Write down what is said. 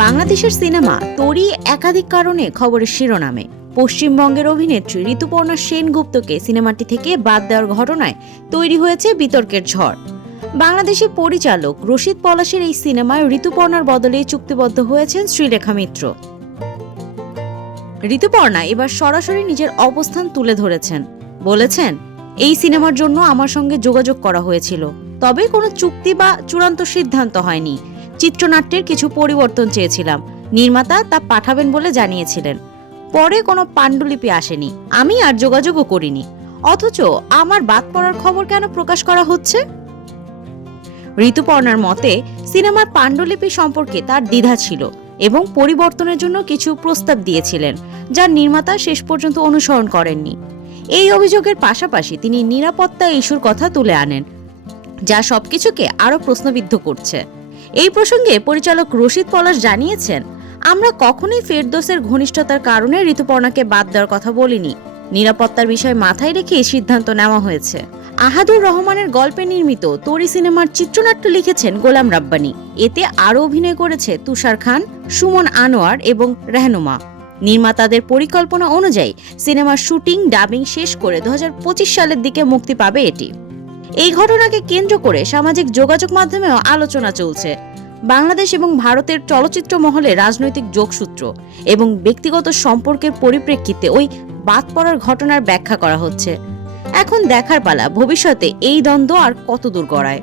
বাংলাদেশের সিনেমা তোরই একাধিক কারণে খবরের শিরোনামে। পশ্চিমবঙ্গের অভিনেত্রী ঋতুপর্ণা সেনগুপ্তকে সিনেমাটি থেকে বাদ দেওয়ার ঘটনায় তৈরি হয়েছে বিতর্কের ঝড়। বাংলাদেশি পরিচালক রশিদ পলাশের এই সিনেমায় ঋতুপর্ণার বদলে চুক্তিবদ্ধ হয়েছেন শ্রীলেখা মিত্র। ঋতুপর্ণা এবার সরাসরি নিজের অবস্থান তুলে ধরেছেন, বলেছেন, এই সিনেমার জন্য আমার সঙ্গে যোগাযোগ করা হয়েছিল, তবে কোনো চুক্তি বা চূড়ান্ত সিদ্ধান্ত হয়নি। চিত্রনাট্যের কিছু পরিবর্তন চেয়েছিলাম, নির্মাতা তা পাঠাবেন বলে জানিয়েছিলেন। পরে কোনো পাণ্ডুলিপি আসেনি, আমি আর যোগাযোগও করিনি। অথচ আমার বাদ পড়ার খবর কেন প্রকাশ করা হচ্ছে? ঋতুপর্ণার মতে, সিনেমার পাণ্ডুলিপি সম্পর্কে তার দ্বিধা ছিল এবং পরিবর্তনের জন্য কিছু প্রস্তাব দিয়েছিলেন, যা নির্মাতা শেষ পর্যন্ত অনুসরণ করেননি। এই অভিযোগের পাশাপাশি তিনি নিরাপত্তা ইস্যুর কথা তুলে আনেন, যা সবকিছুকে আরো প্রশ্নবিদ্ধ করছে। এই প্রসঙ্গে পরিচালক রশিদ পলাশ জানিয়েছেন, আমরা কখনোই ফেরদৌসের ঘনিষ্ঠতার কারণে ঋতুপর্ণাকে বাদ দেওয়ার কথা বলিনি। নিরাপত্তার বিষয় মাথায় রেখে এই সিদ্ধান্ত নেওয়া হয়েছে। আহাদুর রহমানের গল্পে নির্মিত তোরি সিনেমার চিত্রনাট্য লিখেছেন গোলাম রাব্বানী। এতে আরও অভিনয় করেছে তুষার খান, সুমন আনোয়ার এবং রেহনুমা। নির্মাতাদের পরিকল্পনা অনুযায়ী সিনেমার শুটিং ডাবিং শেষ করে 2025 সালের দিকে মুক্তি পাবে এটি। এই ঘটনাকে কেন্দ্র করে সামাজিক যোগাযোগ মাধ্যমেও আলোচনা চলছে। বাংলাদেশ এবং ভারতের চলচ্চিত্র মহলে রাজনৈতিক যোগসূত্র এবং ব্যক্তিগত সম্পর্কের পরিপ্রেক্ষিতে ওই বাদ পড়ার ঘটনার ব্যাখ্যা করা হচ্ছে। এখন দেখার পালা ভবিষ্যতে এই দ্বন্দ্ব আর কতদূর গড়ায়।